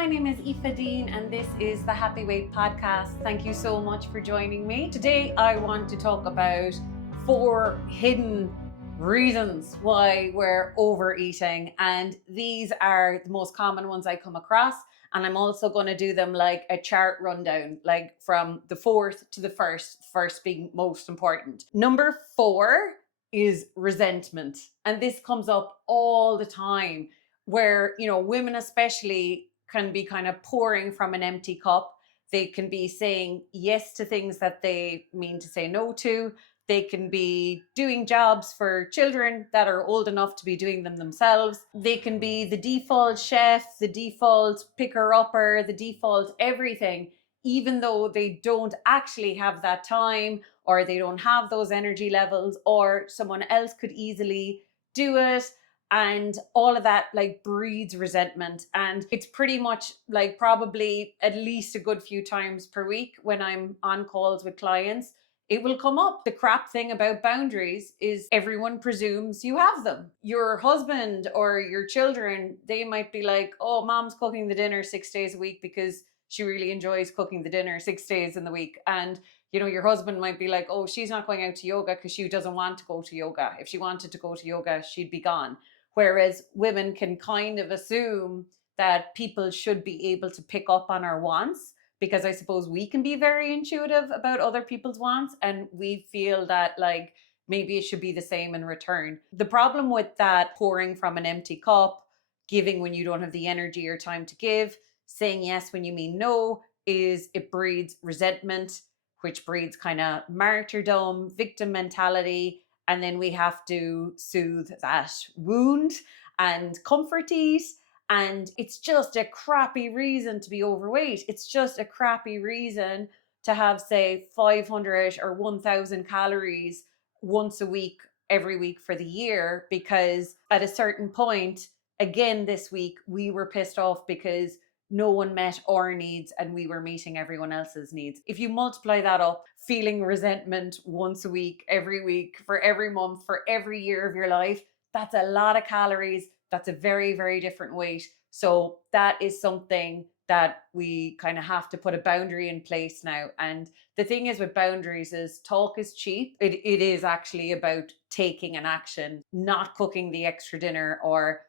my name is Aoife and this is the Happy Weight Podcast. Thank you so much for joining me. Today I want to talk about 4 hidden reasons why we're overeating, and these are the most common ones I come across, and I'm also going to do them like a chart rundown, like from the 4th to the 1st being most important. Number 4 is resentment, and this comes up all the time where, women especially can be kind of pouring from an empty cup. They can be saying yes to things that they mean to say no to. They can be doing jobs for children that are old enough to be doing them themselves. They can be the default chef, the default picker-upper, the default everything, even though they don't actually have that time, or they don't have those energy levels, or someone else could easily do it. And all of that breeds resentment. And it's pretty much probably at least a good few times per week when I'm on calls with clients, it will come up. The crap thing about boundaries is everyone presumes you have them. Your husband or your children, they might be like, oh, mom's cooking the dinner 6 days a week because she really enjoys cooking the dinner 6 days in the week. And your husband might be like, oh, she's not going out to yoga because she doesn't want to go to yoga. If she wanted to go to yoga, she'd be gone. Whereas women can kind of assume that people should be able to pick up on our wants, because I suppose we can be very intuitive about other people's wants, and we feel that maybe it should be the same in return. The problem with that pouring from an empty cup, giving when you don't have the energy or time to give, saying yes when you mean no, is it breeds resentment, which breeds kind of martyrdom, victim mentality. And then we have to soothe that wound and comfort eat. And it's just a crappy reason to be overweight. It's just a crappy reason to have, say, 500 or 1,000 calories once a week, every week for the year. Because at a certain point, again this week, we were pissed off because no one met our needs and we were meeting everyone else's needs. If you multiply that up, feeling resentment once a week, every week, for every month, for every year of your life, that's a lot of calories. That's a very, very different weight. So that is something that we kind of have to put a boundary in place now. And the thing is with boundaries is talk is cheap. It is actually about taking an action, not cooking the extra dinner or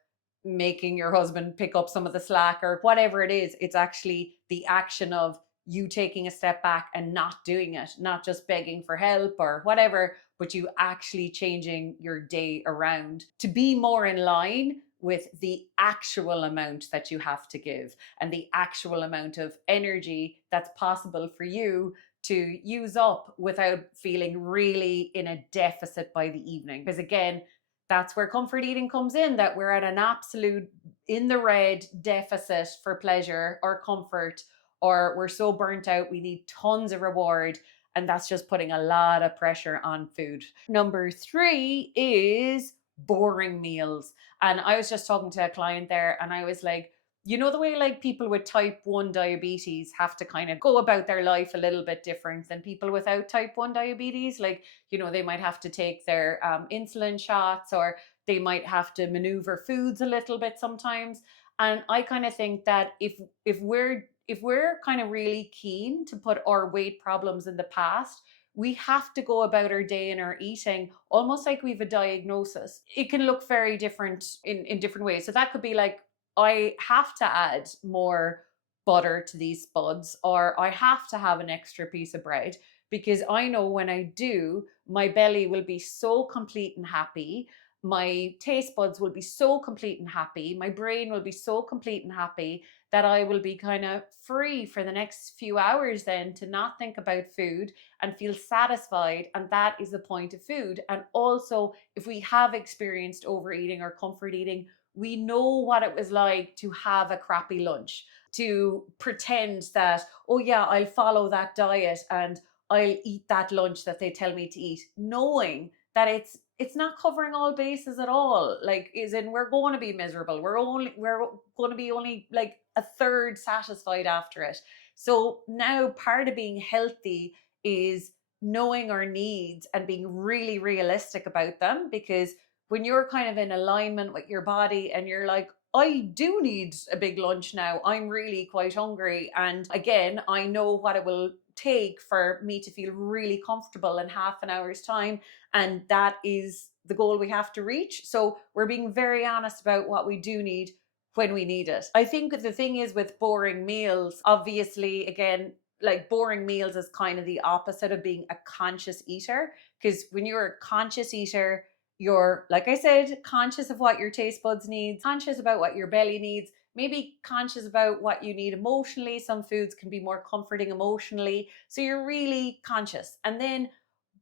making your husband pick up some of the slack or whatever it is. It's actually the action of you taking a step back and not doing it, not just begging for help or whatever, but you actually changing your day around to be more in line with the actual amount that you have to give and the actual amount of energy that's possible for you to use up without feeling really in a deficit by the evening. Because again, that's where comfort eating comes in, that we're at an absolute in the red deficit for pleasure or comfort, or we're so burnt out, we need tons of reward. And that's just putting a lot of pressure on food. Number 3 is boring meals. And I was just talking to a client there and I was like, the way people with type 1 diabetes have to kind of go about their life a little bit different than people without type 1 diabetes. They might have to take their insulin shots, or they might have to maneuver foods a little bit sometimes. And I kind of think that if we're kind of really keen to put our weight problems in the past, we have to go about our day and our eating almost like we've a diagnosis. It can look very different in different ways. So that could be like, I have to add more butter to these spuds, or I have to have an extra piece of bread, because I know when I do, my belly will be so complete and happy. My taste buds will be so complete and happy. My brain will be so complete and happy that I will be kind of free for the next few hours then to not think about food and feel satisfied. And that is the point of food. And also, if we have experienced overeating or comfort eating, we know what it was like to have a crappy lunch, to pretend that, oh yeah, I'll follow that diet and I'll eat that lunch that they tell me to eat, knowing that it's not covering all bases at all. We're going to be miserable. We're going to be only a third satisfied after it. So now part of being healthy is knowing our needs and being really realistic about them, because when you're kind of in alignment with your body and you're like, I do need a big lunch now. I'm really quite hungry. And again, I know what it will take for me to feel really comfortable in half an hour's time. And that is the goal we have to reach. So we're being very honest about what we do need when we need it. I think the thing is with boring meals, obviously, again, like boring meals is kind of the opposite of being a conscious eater. Because when you're a conscious eater, you're, like I said, conscious of what your taste buds needs, conscious about what your belly needs, maybe conscious about what you need emotionally. Some foods can be more comforting emotionally. So you're really conscious. And then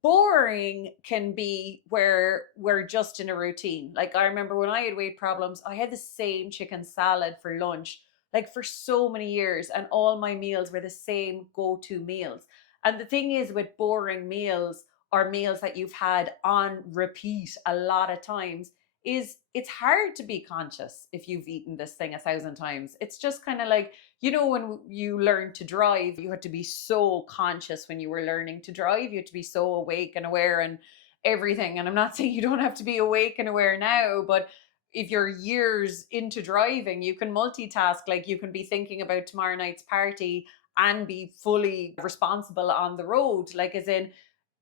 boring can be where we're just in a routine. Like I remember when I had weight problems, I had the same chicken salad for lunch, like for so many years, and all my meals were the same go-to meals. And the thing is with boring meals, or meals that you've had on repeat a lot of times, is it's hard to be conscious if you've eaten this thing 1,000 times. It's just kind of like, when you learn to drive, you had to be so conscious when you were learning to drive. You had to be so awake and aware and everything. And I'm not saying you don't have to be awake and aware now, but if you're years into driving, you can multitask. Like you can be thinking about tomorrow night's party and be fully responsible on the road. Like as in,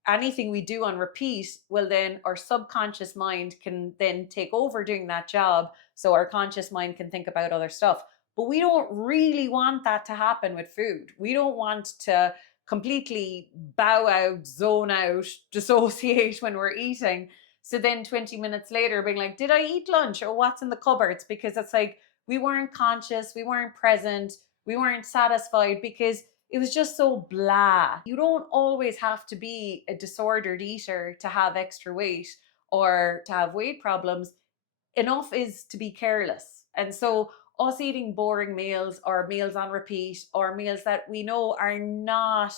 anything we do on repeat, well, then our subconscious mind can then take over doing that job. So our conscious mind can think about other stuff. But we don't really want that to happen with food. We don't want to completely bow out, zone out, dissociate when we're eating. So then 20 minutes later, being like, did I eat lunch? Or what's in the cupboards? Because it's like we weren't conscious, we weren't present, we weren't satisfied because it was just so blah. You don't always have to be a disordered eater to have extra weight or to have weight problems. Enough is to be careless. And so us eating boring meals or meals on repeat or meals that we know are not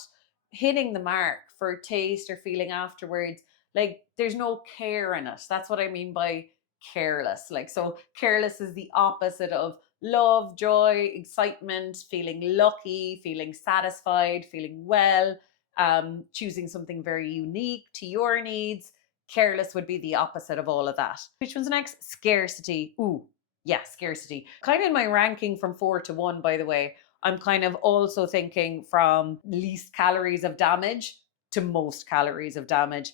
hitting the mark for taste or feeling afterwards, like there's no care in it. That's what I mean by careless. Like, so careless is the opposite of love, joy, excitement, feeling lucky, feeling satisfied, feeling well, choosing something very unique to your needs. Careless would be the opposite of all of that. Which one's next? Scarcity. Ooh, yeah, scarcity. Kind of in my ranking from 4 to 1, by the way, I'm kind of also thinking from least calories of damage to most calories of damage.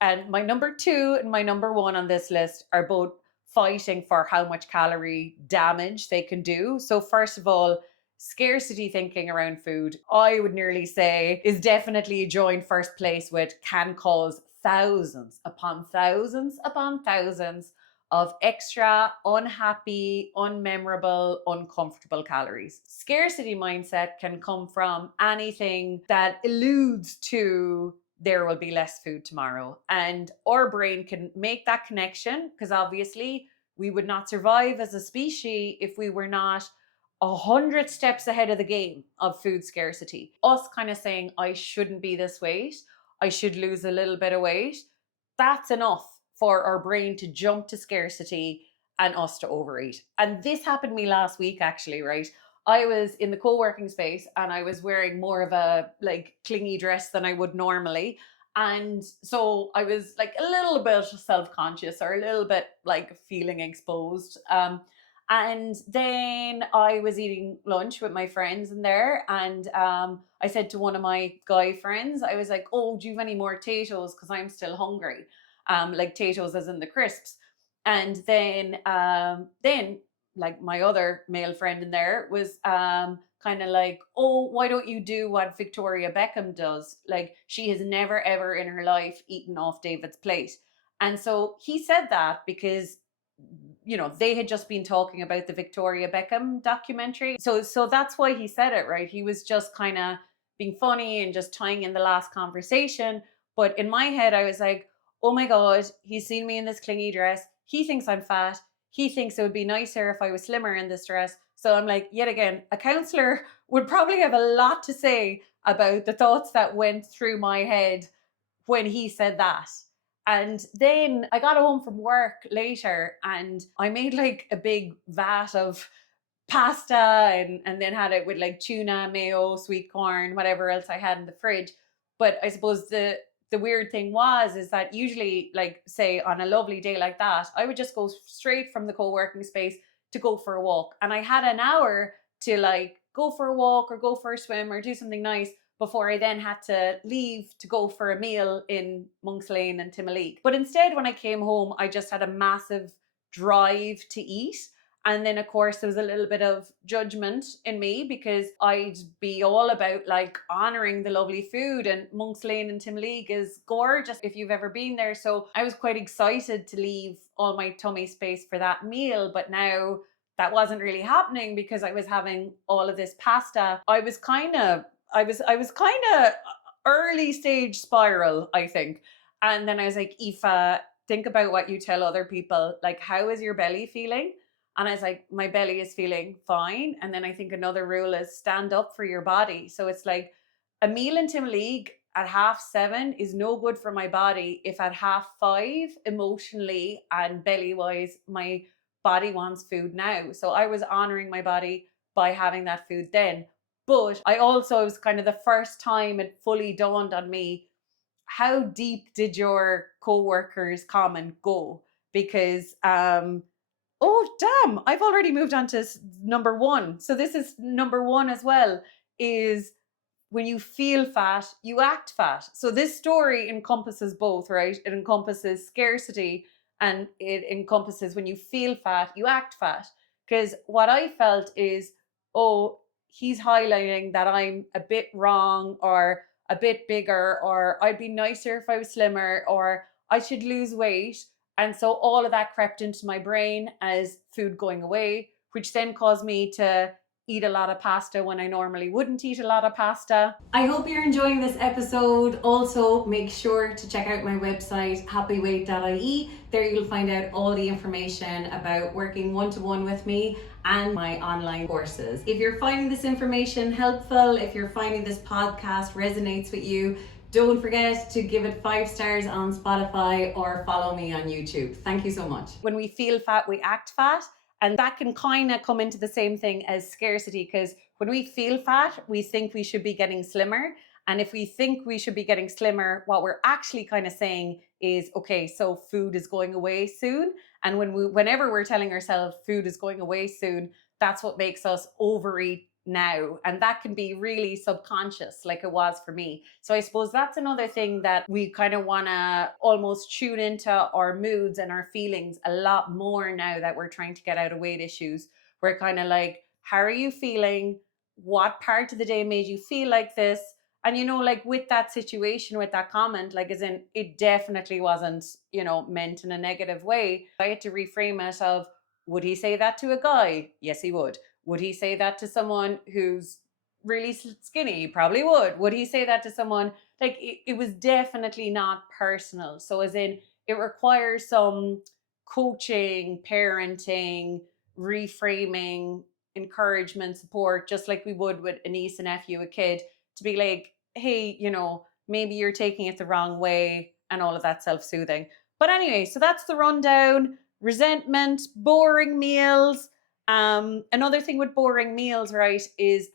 And my number 2 and my number 1 on this list are both fighting for how much calorie damage they can do. So first of all, scarcity thinking around food, I would nearly say, is definitely a joint first place with can cause thousands upon thousands upon thousands of extra unhappy, unmemorable, uncomfortable calories. Scarcity mindset can come from anything that alludes to there will be less food tomorrow. And our brain can make that connection because obviously we would not survive as a species if we were not 100 steps ahead of the game of food scarcity. Us kind of saying, I shouldn't be this weight, I should lose a little bit of weight. That's enough for our brain to jump to scarcity and us to overeat. And this happened to me last week, actually, right? I was in the co-working space and I was wearing more of a like clingy dress than I would normally. And so I was like a little bit self-conscious or a little bit like feeling exposed. And then I was eating lunch with my friends in there. And I said to one of my guy friends, I was like, oh, do you have any more potatoes? Because I'm still hungry. Like potatoes as in the crisps. And then like my other male friend in there was kind of like, oh, why don't you do what Victoria Beckham does? Like she has never ever in her life eaten off David's plate. And so he said that because they had just been talking about the Victoria Beckham documentary. So that's why he said it, right? He was just kind of being funny and just tying in the last conversation. But in my head, I was like, oh my God, he's seen me in this clingy dress. He thinks I'm fat. He thinks it would be nicer if I was slimmer in this dress. So I'm like, yet again, a counselor would probably have a lot to say about the thoughts that went through my head when he said that. And then I got home from work later and I made like a big vat of pasta and then had it with like tuna, mayo, sweet corn, whatever else I had in the fridge. But I suppose the weird thing is that usually, like say on a lovely day like that, I would just go straight from the co-working space to go for a walk. And I had an hour to like go for a walk or go for a swim or do something nice before I then had to leave to go for a meal in Monks Lane and Timoleague. But instead, when I came home, I just had a massive drive to eat. And then, of course, there was a little bit of judgment in me because I'd be all about like honoring the lovely food, and Monks Lane and Timoleague is gorgeous if you've ever been there. So I was quite excited to leave all my tummy space for that meal. But now that wasn't really happening because I was having all of this pasta. I was kind of early stage spiral, I think. And then I was like, Aoife, think about what you tell other people. Like, how is your belly feeling? And I was like, my belly is feeling fine. And then I think another rule is stand up for your body. So it's like a meal in Timoleague at 7:30 is no good for my body if at 5:30 emotionally and belly wise, my body wants food now. So I was honoring my body by having that food then. But I also, it was kind of the first time it fully dawned on me, how deep did your co-workers' comment go? Because, oh, damn, I've already moved on to number 1. So this is number 1 as well, is when you feel fat, you act fat. So this story encompasses both, right? It encompasses scarcity and it encompasses when you feel fat, you act fat. Because what I felt is, oh, he's highlighting that I'm a bit wrong or a bit bigger, or I'd be nicer if I was slimmer, or I should lose weight. And so all of that crept into my brain as food going away, which then caused me to eat a lot of pasta when I normally wouldn't eat a lot of pasta. I hope you're enjoying this episode. Also, make sure to check out my website, happyweight.ie. There you'll find out all the information about working one-to-one with me and my online courses. If you're finding this information helpful, if you're finding this podcast resonates with you, don't forget to give it 5 stars on Spotify or follow me on YouTube. Thank you so much. When we feel fat, we act fat. And that can kind of come into the same thing as scarcity, because when we feel fat, we think we should be getting slimmer. And if we think we should be getting slimmer, what we're actually kind of saying is, okay, so food is going away soon. And whenever we're telling ourselves food is going away soon, that's what makes us overeat now. And that can be really subconscious, like it was for me. So I suppose that's another thing that we kind of want to almost tune into our moods and our feelings a lot more now that we're trying to get out of weight issues. We're kind of like, how are you feeling? What part of the day made you feel like this? And, you know, like with that situation, with that comment, like as in, it definitely wasn't, you know, meant in a negative way. I had to reframe it of, would he say that to a guy? Yes, he would. Would he say that to someone who's really skinny? He probably would. Would he say that to someone? Like, it was definitely not personal. So as in, it requires some coaching, parenting, reframing, encouragement, support, just like we would with a niece, a nephew, a kid, to be like, hey, you know, maybe you're taking it the wrong way, and all of that self-soothing. But anyway, so that's the rundown. Resentment, boring meals. Another thing with boring meals, right, is,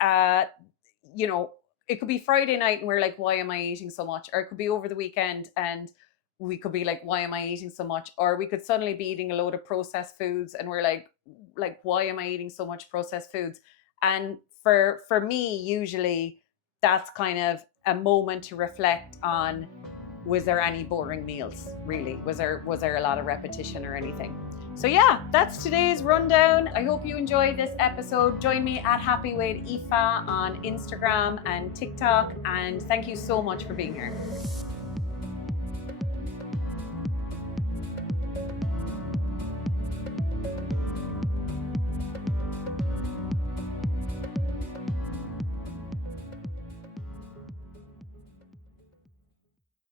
you know, it could be Friday night and we're like, why am I eating so much? Or it could be over the weekend and we could be like, why am I eating so much? Or we could suddenly be eating a load of processed foods and we're like, why am I eating so much processed foods? And for me, usually that's kind of a moment to reflect on, was there any boring meals, really? Was there a lot of repetition or anything? So yeah, that's today's rundown. I hope you enjoyed this episode. Join me at Happy Weight Aoife on Instagram and TikTok. And thank you so much for being here.